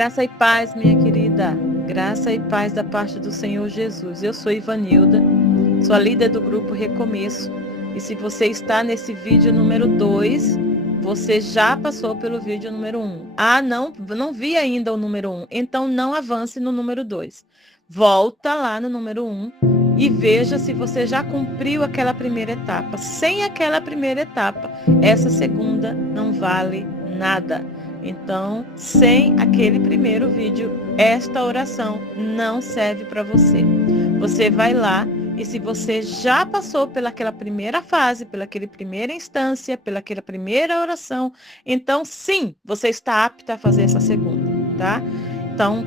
Graça e paz, minha querida. Graça e paz da parte do Senhor Jesus. Eu sou Ivanilda, sou a líder do grupo Recomeço. E se você está nesse vídeo número 2, você já passou pelo vídeo número 1. Ah, não vi ainda o número 1. Então não avance no número 2. Volta lá no número 1 e veja se você já cumpriu aquela primeira etapa. Sem aquela primeira etapa, essa segunda não vale nada. Então, sem aquele primeiro vídeo, esta oração não serve para você. Você vai lá e se você já passou pelaquela primeira fase, pelaquela primeira instância, pelaquela primeira oração, então sim, você está apta a fazer essa segunda, tá? Então,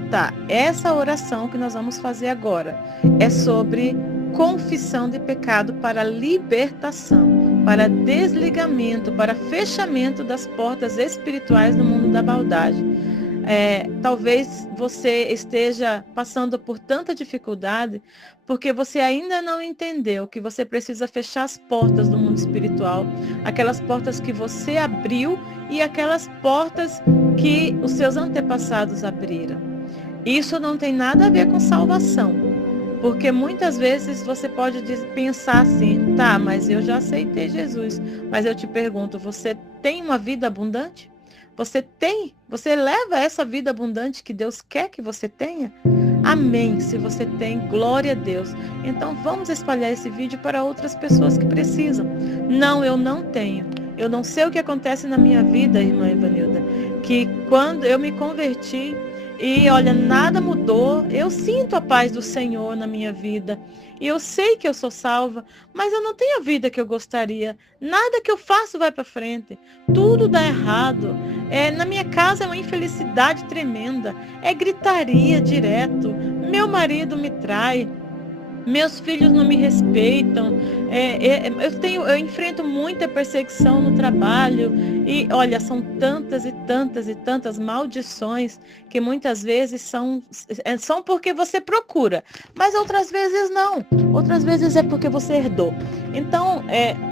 essa oração que nós vamos fazer agora é sobre confissão de pecado para libertação, para desligamento, para fechamento das portas espirituais no mundo da maldade. Talvez você esteja passando por tanta dificuldade porque você ainda não entendeu que você precisa fechar as portas do mundo espiritual, aquelas portas que você abriu e aquelas portas que os seus antepassados abriram. Isso não tem nada a ver com salvação, porque muitas vezes você pode pensar assim, tá, mas eu já aceitei Jesus, mas eu te pergunto, você tem uma vida abundante? Você leva essa vida abundante que Deus quer que você tenha? Amém. Se você tem, glória a Deus. Então vamos espalhar esse vídeo para outras pessoas que precisam. Não, eu não tenho. Eu não sei o que acontece na minha vida, irmã Ivanilda, que quando eu me converti e olha, nada mudou, eu sinto a paz do Senhor na minha vida. E eu sei que eu sou salva, mas eu não tenho a vida que eu gostaria. Nada que eu faço vai para frente. Tudo dá errado. Na minha casa é uma infelicidade tremenda. É gritaria direto. Meu marido me trai. Meus filhos não me respeitam. Eu enfrento muita perseguição no trabalho. E, olha, são tantas e tantas e tantas maldições que muitas vezes são porque você procura. Mas outras vezes não. Outras vezes é porque você herdou. Então,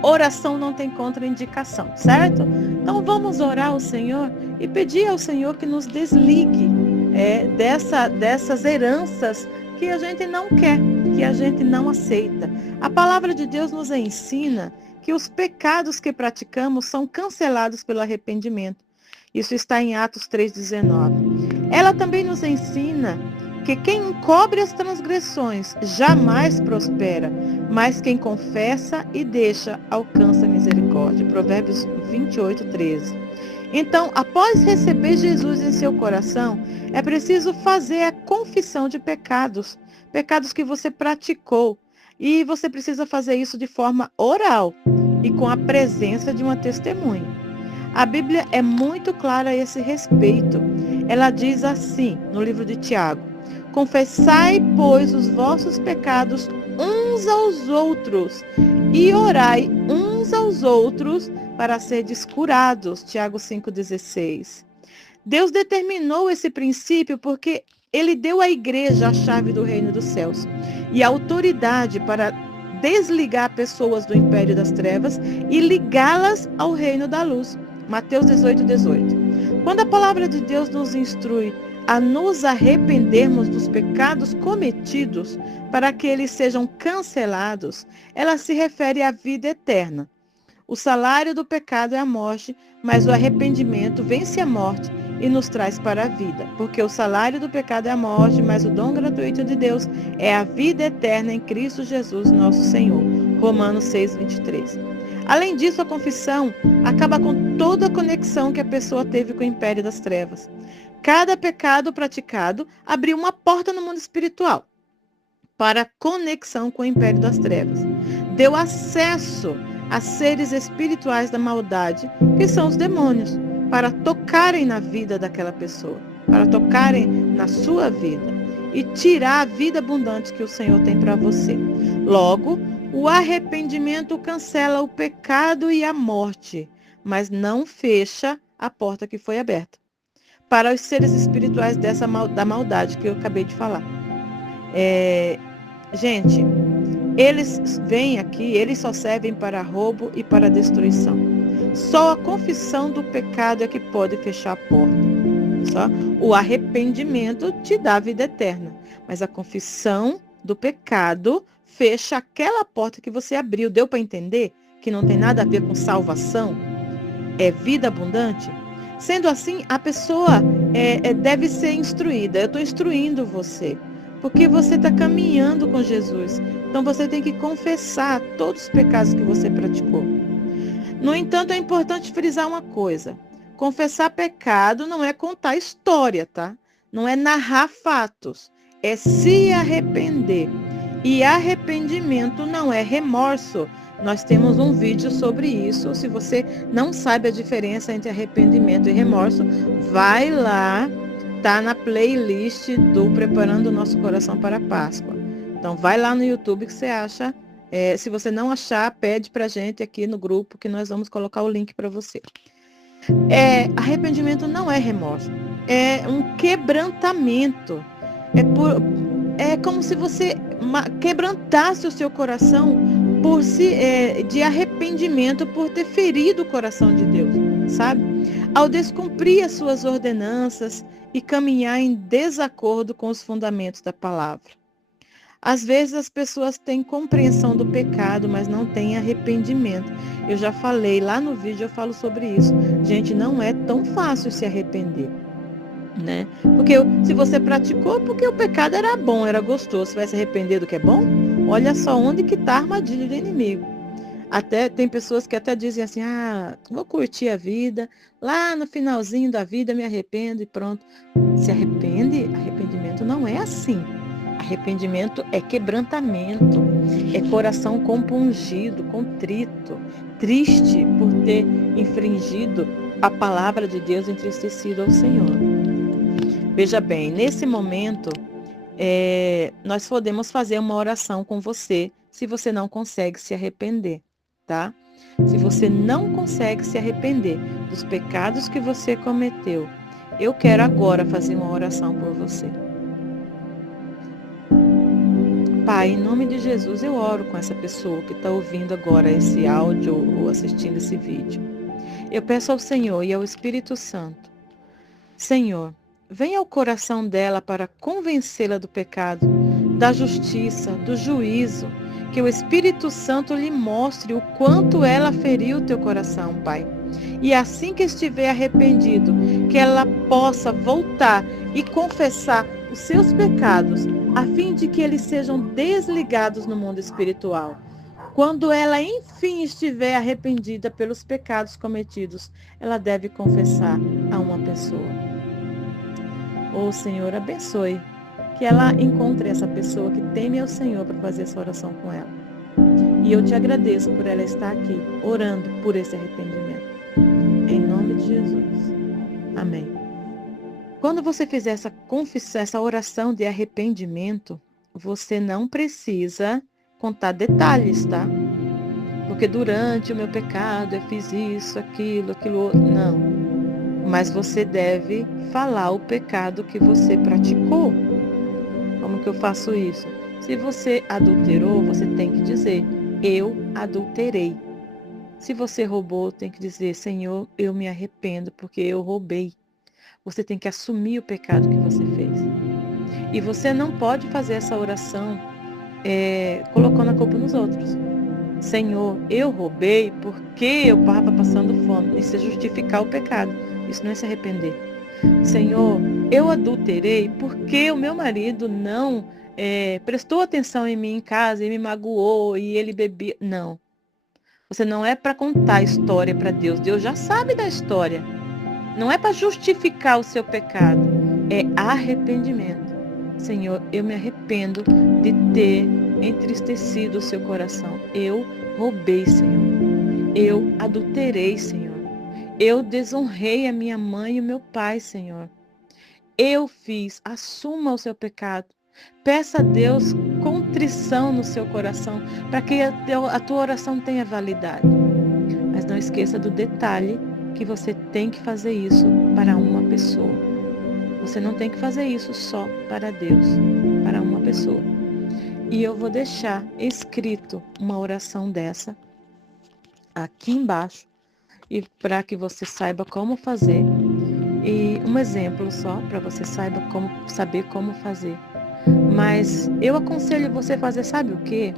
oração não tem contraindicação, certo? Então, vamos orar ao Senhor e pedir ao Senhor que nos desligue dessas heranças que a gente não quer, que a gente não aceita. A palavra de Deus nos ensina que os pecados que praticamos são cancelados pelo arrependimento. Isso está em Atos 3,19. Ela também nos ensina que quem encobre as transgressões jamais prospera, mas quem confessa e deixa alcança a misericórdia. Provérbios 28:13. Então, após receber Jesus em seu coração, é preciso fazer a confissão de pecados que você praticou. E você precisa fazer isso de forma oral e com a presença de uma testemunha. A Bíblia é muito clara a esse respeito. Ela diz assim, no livro de Tiago: confessai, pois, os vossos pecados uns aos outros e orai uns aos outros para serdes curados. Tiago 5,16. Deus determinou esse princípio porque Ele deu à igreja a chave do reino dos céus e a autoridade para desligar pessoas do império das trevas e ligá-las ao reino da luz. Mateus 18:18. Quando a palavra de Deus nos instrui a nos arrependermos dos pecados cometidos para que eles sejam cancelados, ela se refere à vida eterna. O salário do pecado é a morte, mas o arrependimento vence a morte e nos traz para a vida. Porque o salário do pecado é a morte, mas o dom gratuito de Deus é a vida eterna em Cristo Jesus, nosso Senhor. Romanos 6:23. Além disso, a confissão acaba com toda a conexão que a pessoa teve com o império das trevas. Cada pecado praticado abriu uma porta no mundo espiritual para conexão com o império das trevas. Deu acesso a seres espirituais da maldade, que são os demônios, para tocarem na vida daquela pessoa, para tocarem na sua vida e tirar a vida abundante que o Senhor tem para você. Logo, o arrependimento cancela o pecado e a morte, mas não fecha a porta que foi aberta para os seres espirituais da maldade que eu acabei de falar. Gente, eles vêm aqui, eles só servem para roubo e para destruição. Só a confissão do pecado é que pode fechar a porta. Só o arrependimento te dá a vida eterna, mas a confissão do pecado fecha aquela porta que você abriu. Deu para entender que não tem nada a ver com salvação? É vida abundante? Sendo assim, a pessoa deve ser instruída. Eu estou instruindo você, porque você está caminhando com Jesus. Então você tem que confessar todos os pecados que você praticou. No entanto, é importante frisar uma coisa. Confessar pecado não é contar história, tá? Não é narrar fatos. É se arrepender. E arrependimento não é remorso. Nós temos um vídeo sobre isso. Se você não sabe a diferença entre arrependimento e remorso, vai lá, tá na playlist do Preparando o Nosso Coração para a Páscoa. Então vai lá no YouTube que você acha. Se você não achar, pede pra gente aqui no grupo que nós vamos colocar o link para você. Arrependimento não é remorso. É um quebrantamento. É como se você quebrantasse o seu coração de arrependimento por ter ferido o coração de Deus, sabe? Ao descumprir as suas ordenanças e caminhar em desacordo com os fundamentos da palavra. Às vezes as pessoas têm compreensão do pecado, mas não têm arrependimento. Eu já falei lá no vídeo, eu falo sobre isso. Gente, não é tão fácil se arrepender, né? Porque se você praticou, porque o pecado era bom, era gostoso, você vai se arrepender do que é bom? Olha só onde que está a armadilha do inimigo. Até tem pessoas que até dizem assim, vou curtir a vida, lá no finalzinho da vida me arrependo e pronto. Se arrepende? Arrependimento não é assim. Arrependimento é quebrantamento, é coração compungido, contrito, triste por ter infringido a palavra de Deus, entristecido ao Senhor. Veja bem, nesse momento, nós podemos fazer uma oração com você, se você não consegue se arrepender, tá? Se você não consegue se arrepender dos pecados que você cometeu, eu quero agora fazer uma oração por você. Pai, em nome de Jesus, eu oro com essa pessoa que está ouvindo agora esse áudio ou assistindo esse vídeo. Eu peço ao Senhor e ao Espírito Santo, Senhor, venha ao coração dela para convencê-la do pecado, da justiça, do juízo, que o Espírito Santo lhe mostre o quanto ela feriu o teu coração, Pai. E assim que estiver arrependido, que ela possa voltar e confessar os seus pecados, a fim de que eles sejam desligados no mundo espiritual. Quando ela, enfim, estiver arrependida pelos pecados cometidos, ela deve confessar a uma pessoa. Ô Senhor, abençoe, que ela encontre essa pessoa que teme ao Senhor para fazer essa oração com ela. E eu te agradeço por ela estar aqui, orando por esse arrependimento. Em nome de Jesus. Amém. Quando você fizer essa confissão, essa oração de arrependimento, você não precisa contar detalhes, tá? Porque durante o meu pecado eu fiz isso, aquilo outro. Não. Mas você deve falar o pecado que você praticou. Como que eu faço isso? Se você adulterou, você tem que dizer, eu adulterei. Se você roubou, tem que dizer, Senhor, eu me arrependo porque eu roubei. Você tem que assumir o pecado que você fez. E você não pode fazer essa oração colocando a culpa nos outros. Senhor, eu roubei porque eu estava passando fome. Isso é justificar o pecado. Isso não é se arrepender. Senhor, eu adulterei porque o meu marido não prestou atenção em mim em casa e me magoou e ele bebia. Não. Você não é para contar a história para Deus. Deus já sabe da história. Não é para justificar o seu pecado. É arrependimento. Senhor, eu me arrependo de ter entristecido o seu coração. Eu roubei, Senhor. Eu adulterei, Senhor. Eu desonrei a minha mãe e o meu pai, Senhor. Eu fiz. Assuma o seu pecado. Peça a Deus contrição no seu coração para que a tua oração tenha validade. Mas não esqueça do detalhe que você tem que fazer isso para uma pessoa. Você não tem que fazer isso só para Deus, para uma pessoa. E eu vou deixar escrito uma oração dessa aqui embaixo, e para que você saiba como fazer. E um exemplo só, para você saber como fazer. Mas eu aconselho você a fazer, sabe o quê?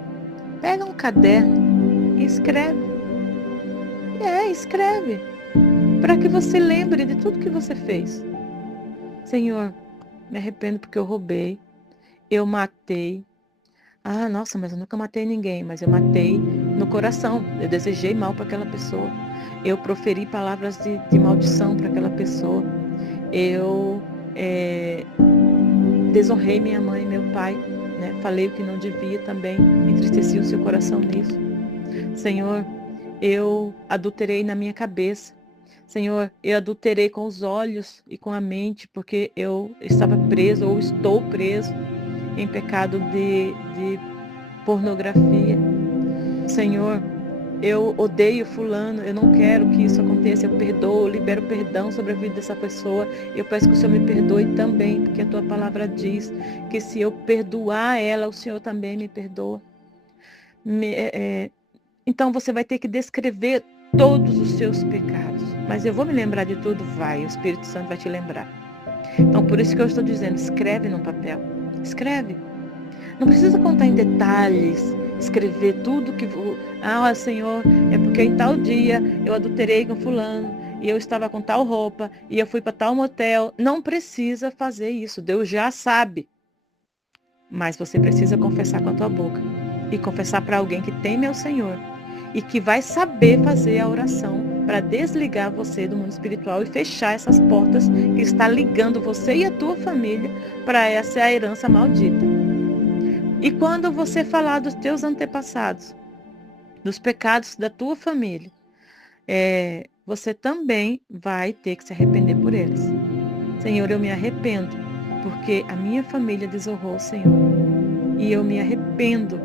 Pega um caderno e escreve. Escreve. Para que você lembre de tudo que você fez. Senhor, me arrependo porque eu roubei. Eu matei. Ah, nossa, mas eu nunca matei ninguém. Mas eu matei no coração. Eu desejei mal para aquela pessoa. Eu proferi palavras de maldição para aquela pessoa. Eu desonrei minha mãe e meu pai, né? Falei o que não devia também, entristeci o seu coração nisso. Senhor, eu adulterei na minha cabeça. Senhor, eu adulterei com os olhos e com a mente, porque eu estava preso ou estou preso em pecado de pornografia. Senhor, eu odeio fulano, eu não quero que isso aconteça, eu perdoo, eu libero perdão sobre a vida dessa pessoa. Eu peço que o Senhor me perdoe também, porque a tua palavra diz que se eu perdoar ela, o Senhor também me perdoa. Então você vai ter que descrever todos os seus pecados. Mas eu vou me lembrar de tudo? Vai, o Espírito Santo vai te lembrar. Então por isso que eu estou dizendo, escreve num papel. Escreve. Não precisa contar em detalhes, escrever tudo que... Ah, Senhor, é porque em tal dia eu adulterei com fulano, e eu estava com tal roupa, e eu fui para tal motel. Não precisa fazer isso, Deus já sabe. Mas você precisa confessar com a tua boca. E confessar para alguém que teme ao Senhor. E que vai saber fazer a oração para desligar você do mundo espiritual e fechar essas portas que está ligando você e a tua família para essa herança maldita. E quando você falar dos teus antepassados, dos pecados da tua família, você também vai ter que se arrepender por eles. Senhor, eu me arrependo, porque a minha família desonrou o Senhor. E eu me arrependo,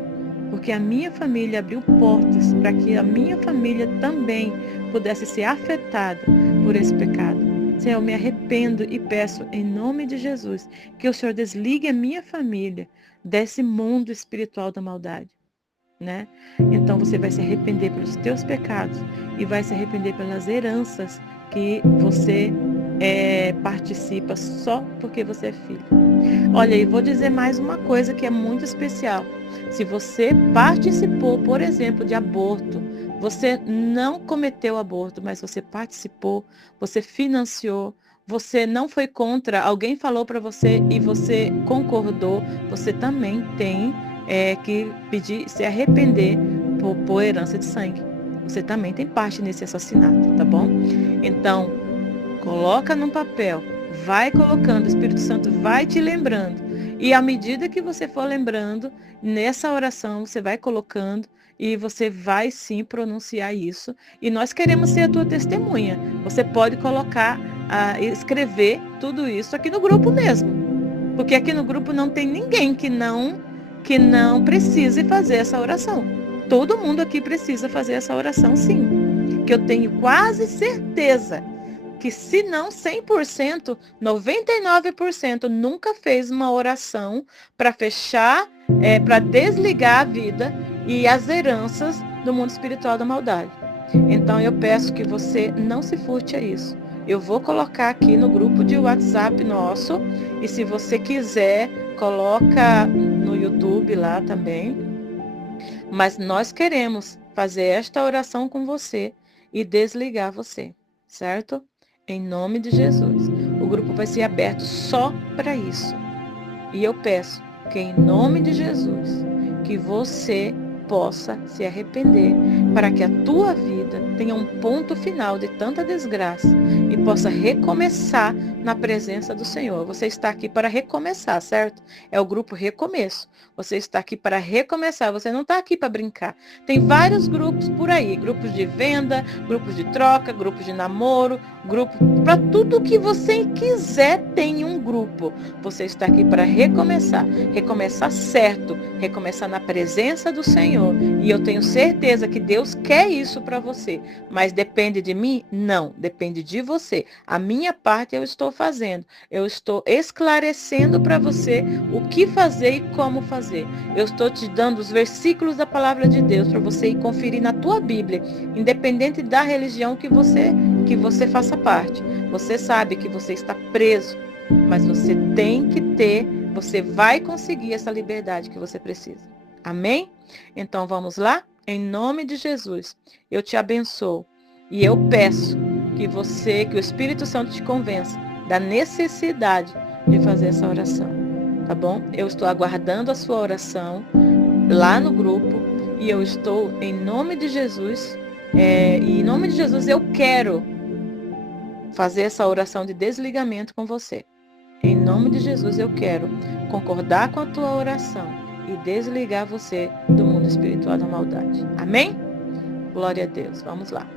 porque a minha família abriu portas para que a minha família também pudesse ser afetada por esse pecado. Senhor, eu me arrependo e peço em nome de Jesus que o Senhor desligue a minha família desse mundo espiritual da maldade, né? Então você vai se arrepender pelos teus pecados e vai se arrepender pelas heranças que você participa só porque você é filho. Olha, e vou dizer mais uma coisa que é muito especial. Se você participou, por exemplo, de aborto, você não cometeu aborto, mas você participou, você financiou, você não foi contra, alguém falou para você e você concordou, você também tem que pedir, se arrepender por herança de sangue. Você também tem parte nesse assassinato, tá bom? Então, coloca num papel, vai colocando, o Espírito Santo vai te lembrando. E à medida que você for lembrando, nessa oração você vai colocando e você vai sim pronunciar isso. E nós queremos ser a tua testemunha. Você pode colocar, escrever tudo isso aqui no grupo mesmo. Porque aqui no grupo não tem ninguém que não precise fazer essa oração. Todo mundo aqui precisa fazer essa oração sim. Que eu tenho quase certeza que se não 100%, 99% nunca fez uma oração para fechar, para desligar a vida e as heranças do mundo espiritual da maldade. Então eu peço que você não se furte a isso. Eu vou colocar aqui no grupo de WhatsApp nosso, e se você quiser, coloca no YouTube lá também. Mas nós queremos fazer esta oração com você e desligar você, certo? Em nome de Jesus. O grupo vai ser aberto só para isso. E eu peço que em nome de Jesus, que você possa se arrepender, para que a tua vida tenha um ponto final de tanta desgraça e possa recomeçar na presença do Senhor. Você está aqui para recomeçar, certo? É o grupo Recomeço. Você está aqui para recomeçar, você não está aqui para brincar. Tem vários grupos por aí, grupos de venda, grupos de troca, grupos de namoro, grupo para tudo que você quiser, tem um grupo. Você está aqui para recomeçar, recomeçar certo, recomeçar na presença do Senhor. Senhor. E eu tenho certeza que Deus quer isso para você. Mas depende de mim? Não, depende de você. A minha parte eu estou fazendo. Eu estou esclarecendo para você o que fazer e como fazer. Eu estou te dando os versículos da palavra de Deus para você ir conferir na tua Bíblia, independente da religião que você faça parte. Você sabe que você está preso, mas você tem que ter, você vai conseguir essa liberdade que você precisa. Amém? Então vamos lá? Em nome de Jesus, eu te abençoo e eu peço que o Espírito Santo te convença da necessidade de fazer essa oração, tá bom? Eu estou aguardando a sua oração lá no grupo e eu estou, em nome de Jesus, e em nome de Jesus eu quero fazer essa oração de desligamento com você. Em nome de Jesus eu quero concordar com a tua oração e desligar você do mundo espiritual da maldade. Amém? Glória a Deus. Vamos lá.